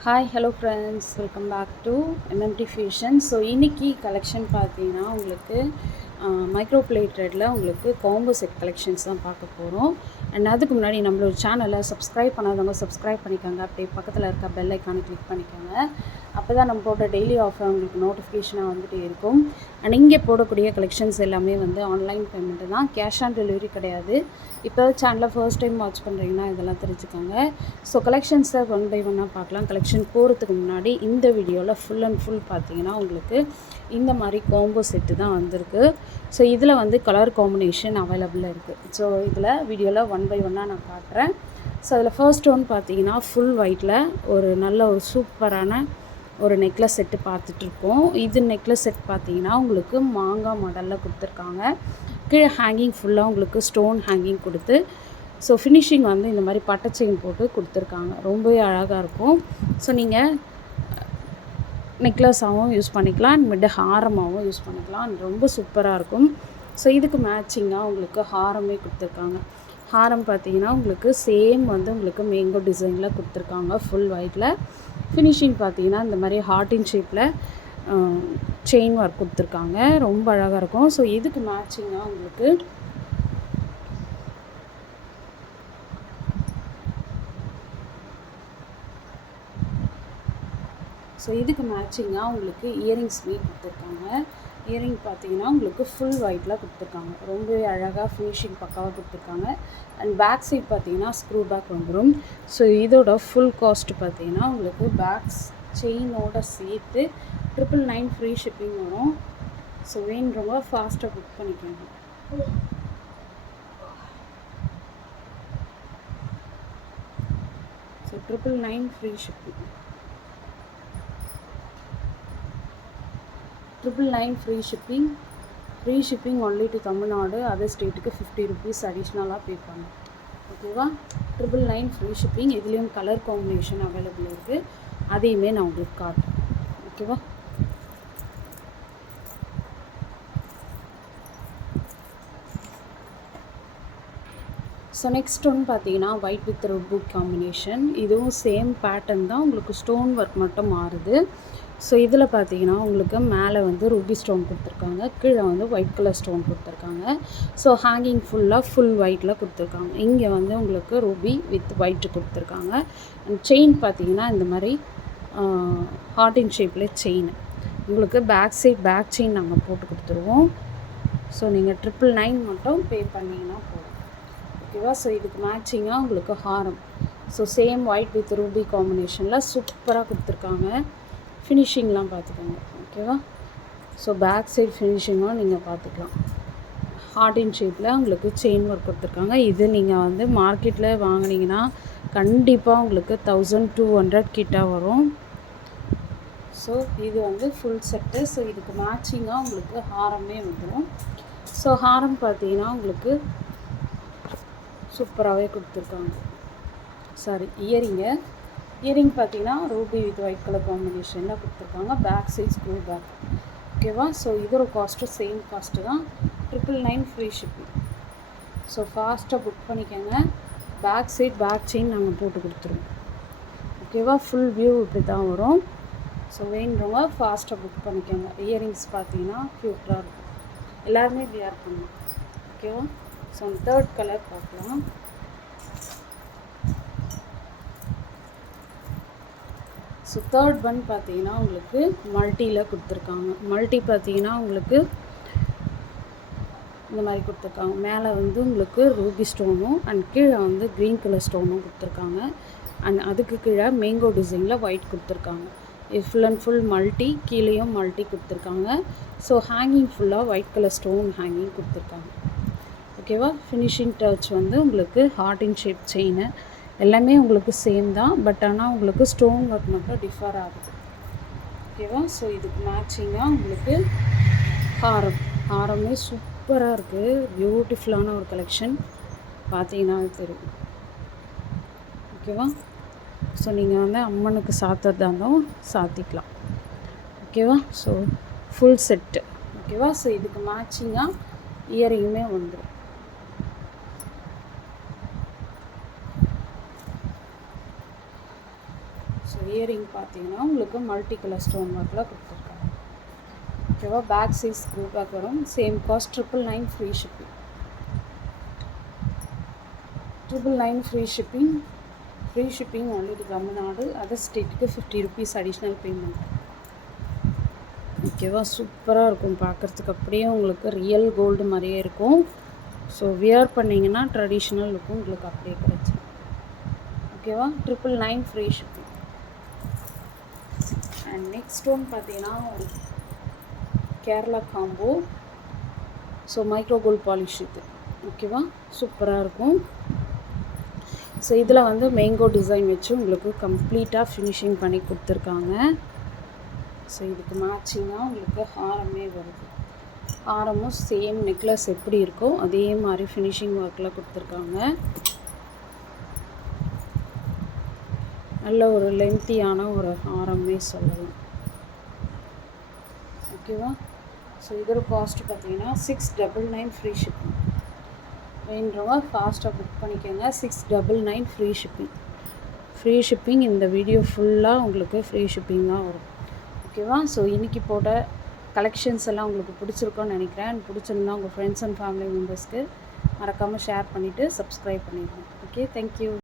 Hi hello friends welcome back to MMD fusion so இன்னைக்கு collection பார்த்தீங்கன்னா உங்களுக்கு micro பிளேட்டடில் உங்களுக்கு காம்போ செட் கலெக்ஷன்ஸ் தான் பார்க்க போகிறோம் அண்ட் அதுக்கு முன்னாடி நம்மளோட சேனலை சப்ஸ்கிரைப் பண்ணாதவங்க சப்ஸ்கிரைப் பண்ணிக்கோங்க. அப்படியே பக்கத்தில் இருக்க பெல் ஐக்கானை கிளிக் பண்ணிக்கோங்க. அப்போ தான் நம்ம போட்ட டெய்லி ஆஃபர் உங்களுக்கு நோட்டிஃபிகேஷனாக வந்துட்டு இருக்கும். அண்ட் இங்கே போடக்கூடிய கலெக்ஷன்ஸ் எல்லாமே வந்து ஆன்லைன் பேமெண்ட்டு தான். கேஷ் ஆன் டெலிவரி கிடையாது. இப்போ சேனலை ஃபர்ஸ்ட் டைம் வாட்ச் பண்ணுறீங்கன்னா இதெல்லாம் தெரிஞ்சுக்கோங்க. ஸோ கலெக்ஷன்ஸை ஒன் பை ஒன்னாக பார்க்கலாம். கலெக்ஷன் போகிறதுக்கு முன்னாடி இந்த வீடியோவில் ஃபுல் அண்ட் ஃபுல் பார்த்தீங்கன்னா உங்களுக்கு இந்த மாதிரி காம்போ செட்டு தான் வந்திருக்கு. ஸோ இதில் வந்து கலர் காம்பினேஷன் அவைலபிளாக இருக்குது ஸோ இதில் வீடியோவில் ஒன் பை ஒன்னாக நான் காட்டுறேன். ஸோ அதில் ஃபர்ஸ்ட் ஒன் பார்த்தீங்கன்னா ஃபுல் ஒயிட்டில் ஒரு நல்ல ஒரு சூப்பரான ஒரு நெக்லஸ் செட்டு பார்த்துட்ருக்கோம் இது நெக்லஸ் செட் பார்த்தீங்கன்னா உங்களுக்கு மாங்காய் மாடலில் கொடுத்துருக்காங்க. கீழே ஹேங்கிங் ஃபுல்லாக உங்களுக்கு ஸ்டோன் ஹேங்கிங் கொடுத்து ஸோ ஃபினிஷிங் வந்து இந்த மாதிரி பட்டை செயின் போட்டு கொடுத்துருக்காங்க. ரொம்பவே அழகாக இருக்கும். ஸோ நீங்கள் நெக்லஸாகவும் யூஸ் பண்ணிக்கலாம் அண்ட் மிட் ஹாரமாகவும் யூஸ் பண்ணிக்கலாம். அண்ட் ரொம்ப சூப்பராக இருக்கும். ஸோ இதுக்கு மேட்சிங்காக உங்களுக்கு ஹாரமே கொடுத்துருக்காங்க. ஹாரம் பார்த்தீங்கன்னா உங்களுக்கு சேம் வந்து உங்களுக்கு மேங்கோ டிசைனில் கொடுத்துருக்காங்க ஃபுல் ஒயிட்டில் ஃபினிஷிங் பார்த்தீங்கன்னா இந்த மாதிரி ஹார்டின் ஷேப்பில் செயின் ஒர்க் கொடுத்துருக்காங்க. ரொம்ப அழகாக இருக்கும். ஸோ இதுக்கு மேட்சிங்காக உங்களுக்கு ஸோ இதுக்கு மேட்சிங்காக உங்களுக்கு இயரிங்ஸ்மே கொடுத்துருக்காங்க. இயரிங் பார்த்தீங்கன்னா உங்களுக்கு ஃபுல் ஒயிட்டில் கொடுத்துருக்காங்க. ரொம்பவே அழகாக ஃபினிஷிங் பக்காவாக கொடுத்துருக்காங்க. அண்ட் பேக் சைட் பார்த்தீங்கன்னா ஸ்க்ரூ பேக் வந்துடும் ஸோ இதோட ஃபுல் காஸ்ட் பார்த்தீங்கன்னா உங்களுக்கு பேக்ஸ் செயினோட சேர்த்து ட்ரிபிள் நைன் ஃப்ரீ ஷிப்பிங் வரும். ஸோ வேணுறவங்க ஃபாஸ்ட்டாக புக் பண்ணிக்கோங்க. So triple nine free shipping triple nine free shipping free shipping only to Tamil Nadu other ஸ்டேட்டுக்கு ஃபிஃப்டி ருபீஸ் அடிஷ்னலாக பே பண்ணும் ஓகேவா ட்ரிபிள் நைன் ஃப்ரீ ஷிப்பிங் இதுலேயும் கலர் காம்பினேஷன் அவைலபிள் இருக்குது அதையுமே நான் உங்களுக்கு காட்டுறேன். ஓகேவா ஸோ நெக்ஸ்ட் ஒன்று பார்த்தீங்கன்னா ஒயிட் வித் புக் காம்பினேஷன் இதுவும் சேம் பேட்டர்ன் தான். உங்களுக்கு ஸ்டோன் ஒர்க் மட்டும் மாறுது. ஸோ இதில் பார்த்தீங்கன்னா உங்களுக்கு மேலே வந்து ரூபி ஸ்டோன் கொடுத்துருக்காங்க. கீழே வந்து ஒயிட் கலர் ஸ்டோன் கொடுத்துருக்காங்க. ஸோ ஹேங்கிங் ஃபுல்லாக ஃபுல் ஒயிட்டில் கொடுத்துருக்காங்க. இங்கே வந்து உங்களுக்கு ரூபி வித் ஒயிட் கொடுத்துருக்காங்க. அண்ட் செயின் பார்த்தீங்கன்னா இந்த மாதிரி ஹார்டின் ஷேப்பில் செயின் உங்களுக்கு பேக் சைட் பேக் செயின் நாங்கள் போட்டு கொடுத்துருவோம். ஸோ நீங்கள் ட்ரிப்பிள் நைன் மட்டும் பே பண்ணிங்கன்னா போதும். ஓகேவா ஸோ இதுக்கு மேட்சிங்காக உங்களுக்கு ஹாரம். So same white with ruby காம்பினேஷனில் சூப்பராக கொடுத்துருக்காங்க. ஃபினிஷிங்லாம் பார்த்துக்கோங்க ஓகேவா ஸோ பேக் சைட் ஃபினிஷிங்கும் நீங்கள் பார்த்துக்கலாம். ஹார்டின் ஷேப்பில் உங்களுக்கு செயின் ஒர்க் கொடுத்துருக்காங்க. இது நீங்கள் வந்து மார்க்கெட்டில் வாங்கினீங்கன்னா கண்டிப்பாக உங்களுக்கு தௌசண்ட் டூ ஹண்ட்ரட் கிட்ட வரும். ஸோ இது வந்து ஃபுல் செட்டு ஸோ இதுக்கு மேட்சிங்காக உங்களுக்கு ஹாரமே வந்துடும் ஸோ ஹாரம் பார்த்தீங்கன்னா உங்களுக்கு சூப்பராகவே கொடுத்துருக்காங்க. சாரி இயரிங்கை இயரிங் பார்த்தீங்கன்னா ரூபி வித் ஒயிட் கலர் காம்பினேஷனில் கொடுத்துருக்காங்க. Back side screw back. ஓகேவா? ஸோ இதோட காஸ்ட்டு சேம் காஸ்ட்டு தான். Triple nine free shipping so ஃபாஸ்ட்டாக புக் பண்ணிக்கோங்க. பேக் சைட் பேக் செயின் நாங்கள் போட்டு கொடுத்துருவோம். ஓகேவா? ஃபுல் வியூ இப்படி தான் வரும். ஸோ வேணுறவங்க ஃபாஸ்ட்டாக புக் பண்ணிக்கோங்க. இயரிங்ஸ் பார்த்தீங்கன்னா க்யூட்டாக இருக்கும். எல்லாருமே வியர் பண்ணலாம். ஓகேவா? ஸோ தேர்ட் கலர் பார்க்கலாம். ஸோ தேர்ட் ஒன் பார்த்தீங்கன்னா உங்களுக்கு மல்ட்டியில் கொடுத்துருக்காங்க. மல்டி பார்த்தீங்கன்னா உங்களுக்கு இந்த மாதிரி கொடுத்துருக்காங்க. மேலே வந்து உங்களுக்கு ரூபி ஸ்டோனும் அண்ட் கீழே வந்து க்ரீன் கலர் ஸ்டோனும் கொடுத்துருக்காங்க. அண்ட் அதுக்கு கீழே மேங்கோ டிசைனில் ஒயிட் கொடுத்துருக்காங்க. ஃபுல் அண்ட் ஃபுல் மல்டி கீழேயும் மல்டி கொடுத்துருக்காங்க. ஸோ ஹேங்கிங் ஃபுல்லாக ஒயிட் கலர் ஸ்டோன் ஹேங்கிங் கொடுத்துருக்காங்க. ஓகேவா ஃபினிஷிங் டச் வந்து உங்களுக்கு ஹார்டின் ஷேப் செயினு எல்லாமே உங்களுக்கு சேம் தான் பட் ஆனால் உங்களுக்கு ஸ்டோன் ஒர்க் மட்டும் டிஃபர் ஆகுது. ஓகேவா ஸோ இதுக்கு மேட்சிங்காக உங்களுக்கு ஹாரம். ஹாரமே சூப்பராக இருக்குது பியூட்டிஃபுல்லான ஒரு கலெக்ஷன் பார்த்தீங்கன்னா தெரியும். ஓகேவா ஸோ நீங்கள் வந்து அம்மனுக்கு சாத்துறதா இருந்தாலும் சாத்திக்கலாம். ஓகேவா ஸோ ஃபுல் செட்டு ஓகேவா ஸோ இதுக்கு மேட்சிங்காக இயரிங்குமே வந்துடும் இயரிங் பார்த்தீங்கன்னா உங்களுக்கு மல்டி கலர் ஸ்டோன் ஒர்க்கில் கொடுத்துருக்காங்க. ஓகேவா பேக் சைஸ் ஸ்க்ரூ பேக் வரும். Same cost triple nine free shipping triple nine free shipping free shipping only to Tamil Nadu. Other ஸ்டேட்டுக்கு ஃபிஃப்டி ருபீஸ் அடிஷ்னல் பேமெண்ட் ஓகேவா சூப்பராக இருக்கும். பார்க்குறதுக்கு அப்படியே உங்களுக்கு ரியல் கோல்டு மாதிரியே இருக்கும். ஸோ வியர் பண்ணிங்கன்னா ட்ரெடிஷ்னல் லுக்கும் உங்களுக்கு அப்படியே கிடச்சிடும் ஓகேவா triple nine free shipping and next one பார்த்தீங்கன்னா Kerala combo so micro gold polish இது. ஓகேவா சூப்பராக இருக்கும். ஸோ இதில் வந்து மேங்கோ டிசைன் வச்சு உங்களுக்கு கம்ப்ளீட்டாக ஃபினிஷிங் பண்ணி கொடுத்துருக்காங்க. ஸோ இதுக்கு மேட்சிங்காக உங்களுக்கு ஹாரமே வருது. ஹாரமும் சேம் நெக்லஸ் எப்படி இருக்கோ அதே மாதிரி ஃபினிஷிங் ஒர்க்கில் கொடுத்துருக்காங்க. நல்ல ஒரு லென்த்தியான ஒரு ஹாரமே சொல்லலாம். ஓகேவா ஸோ இதோட காஸ்ட் பார்த்தீங்கன்னா six double nine free shipping வேண்டவங்க ஃபாஸ்ட்டாக புக் பண்ணிக்கோங்க. Six double nine free shipping free shipping இந்த வீடியோ ஃபுல்லாக உங்களுக்கு ஃப்ரீ ஷிப்பிங் தான் வரும். ஓகேவா ஸோ இன்றைக்கி போட்ட கலெக்ஷன்ஸ் எல்லாம் உங்களுக்கு பிடிச்சிருக்கோன்னு நினைக்கிறேன். பிடிச்சிருந்தா உங்கள் ஃப்ரெண்ட்ஸ் அண்ட் ஃபேமிலி மெம்பர்ஸ்க்கு மறக்காமல் ஷேர் பண்ணிவிட்டு சப்ஸ்கிரைப் பண்ணிடுங்க. Okay thank you